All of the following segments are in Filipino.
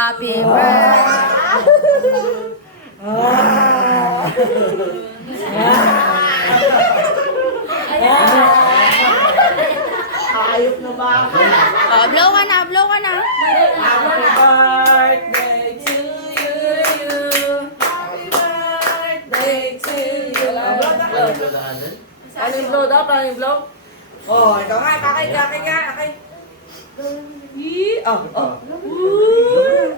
Happy birthday. Ayop na ba ako? Oh, blow ka na, blow ka na. Happy birthday to you. Happy birthday to you. Ano yung blow daw? Paano yung blow? Oh, ikaw nga. Akin nga.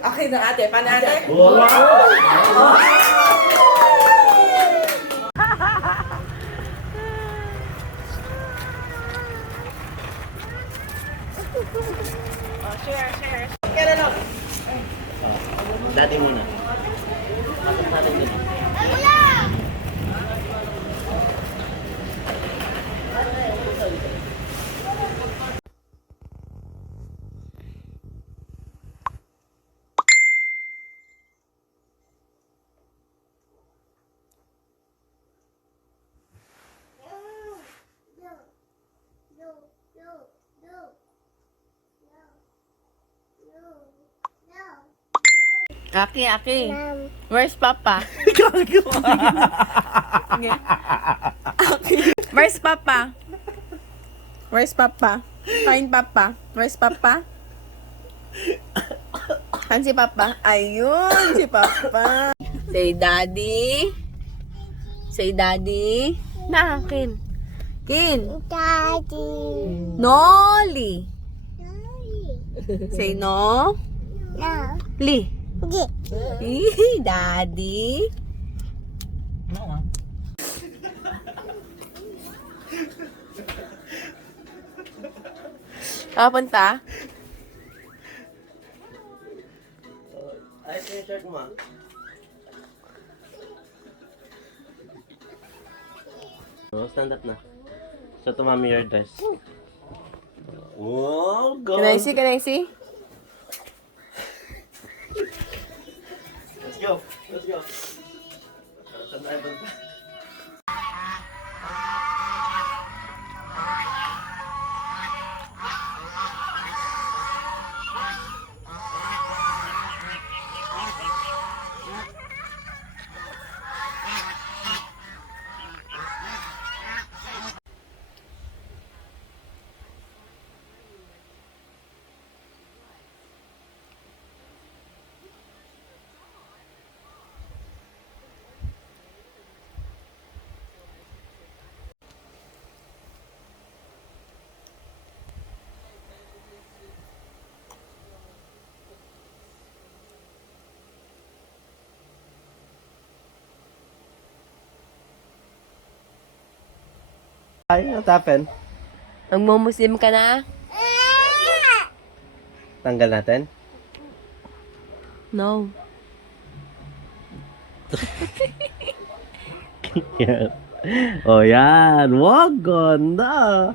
Akin na ate. Paano ate? Wow! Share. Kaya na. Dati muna. Tapos natin din. Aki. Where's Papa? Where's Papa? Where's Papa? Find Papa. Where's Papa? Saan si Papa? Ayun, si Papa. Say Daddy. Say Daddy. Na, Kin. Kin. Daddy. Noli. Say no. No. Li. Di. Daddy. Kapunta? Ayos na yung shirt mo ah. Oh, stand up na. So to mommy your dress. Wow, go! Can I see? Let's go! Saan tayo punta? Ay, what happened? Magmumusim ka na? Tanggal natin? No. Yan. Oh, yan. Wow, ganda.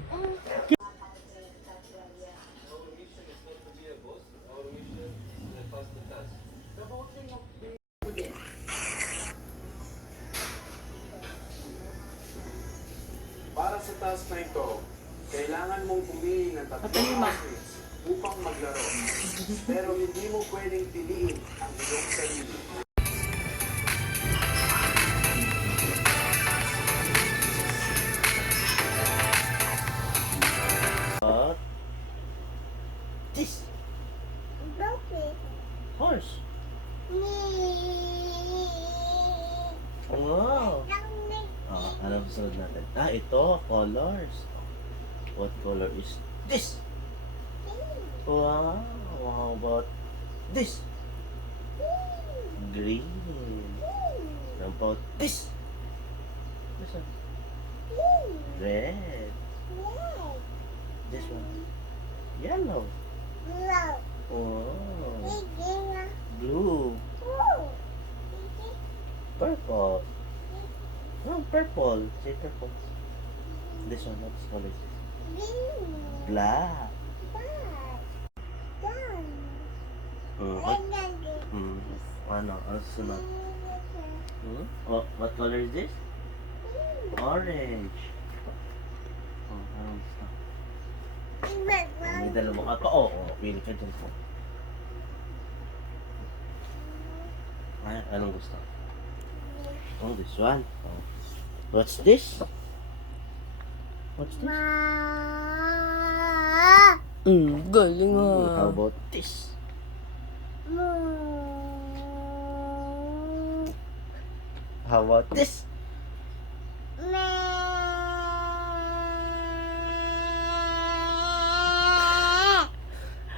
Para sa task na ito, kailangan mong pumili ng 3 outfits upang maglaro. Pero hindi mo pwedeng piliin ang iyong sarili. What? This Broken. horse. Me. Wow. Ano susunod natin? Ito, colors. What color is this? Wow. How about this? Green. How about this? This one. Red. This one. Yellow. Oh. Blue. Purple. Oh, purple. Say purple. This one, what color is this? Black. Ano? Ano sunod? Oh, what color is this? Orange. Oh, ano gusto? May dalawa ka pa. Oo, pili ka dyan po. Anong gusto? Oh, this one. Oh. What's this? What's this? Ma. Galing How about this? Mo. How about this? Me.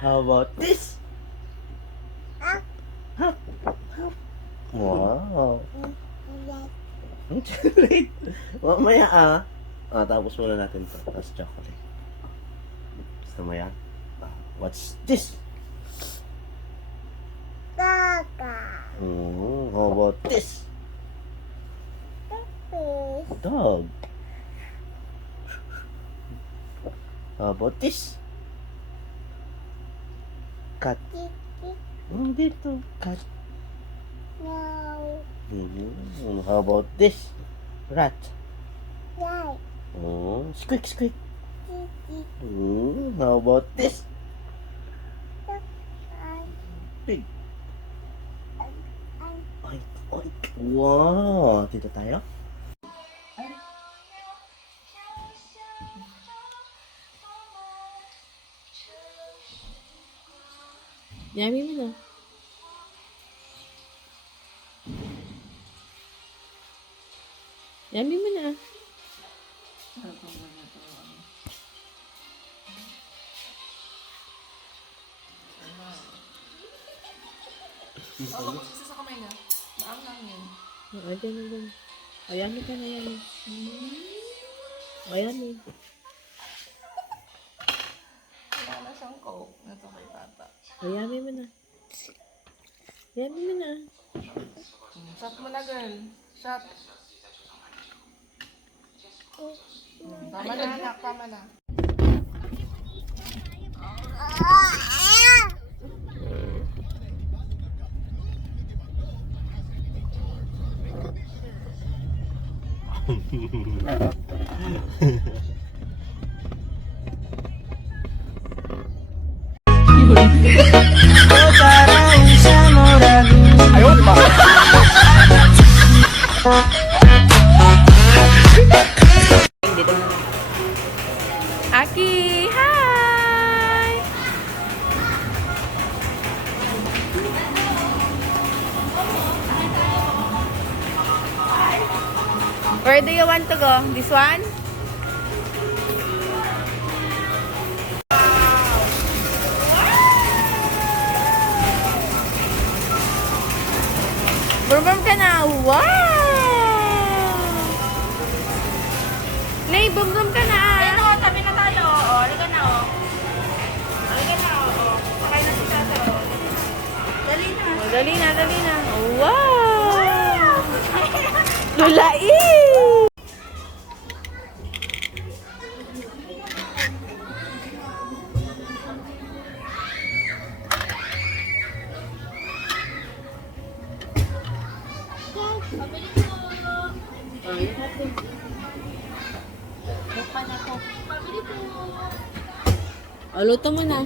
How about this? Huh? Wow. Chocolate. Mamaya tapos muna natin to. Tapos chocolate. Gusto mo yan? What's this? Kaka. How about this? Fish. Dog. How about this? Cat. Dito. Cat. No. How about this? Rat. Right. Squeak, squeak. How about this? Pig. Oink, oink. Wow. Dito tayo? Yummy mo na. Yummy mo na. Isa sa kamay niya. Maang lang yun. Dyan, dyan. O, yummy ka na, yummy. O, yummy. Wala na siyang coke. Ito kay tata. O, yummy mo na. Yummy mo na. Shot mo na, girl. Shot. Tama na, anak. Tama na. Aki, hi! Where do you want to go? This one? Bum ka na! Wow! Nay, bum ka na! Ayun o, tabi na tayo. O, halika na o. Halika na o. Sakay na si tata o. Dali na. Oh, dali na, dali na. Wow! Lulain! O, luto mo na.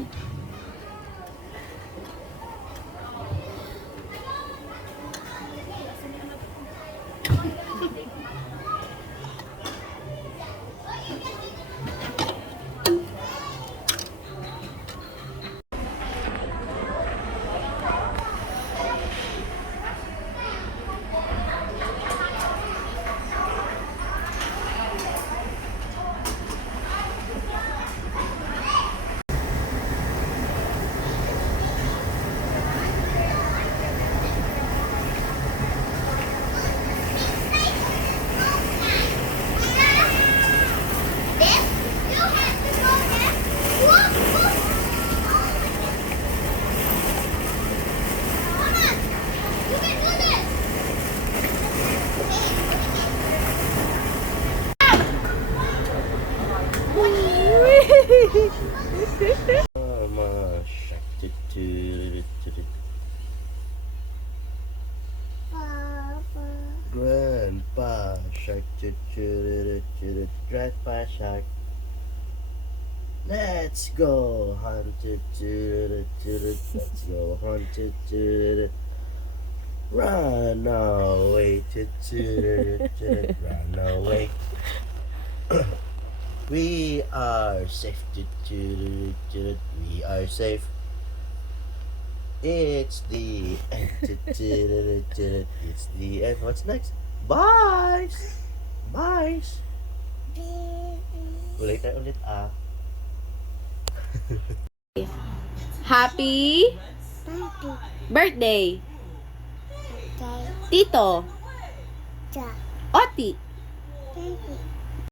Grandpa Shark, Grandpa Shark. Let's go hunt. Let's go hunt. Run away, run away. We are safe, we are safe. It's the end, it's the end. What's next? Bye! Bye! Ulit tayo ulit ah. Happy Papi. birthday, Tay. Tito, Ja. Oti, Papi.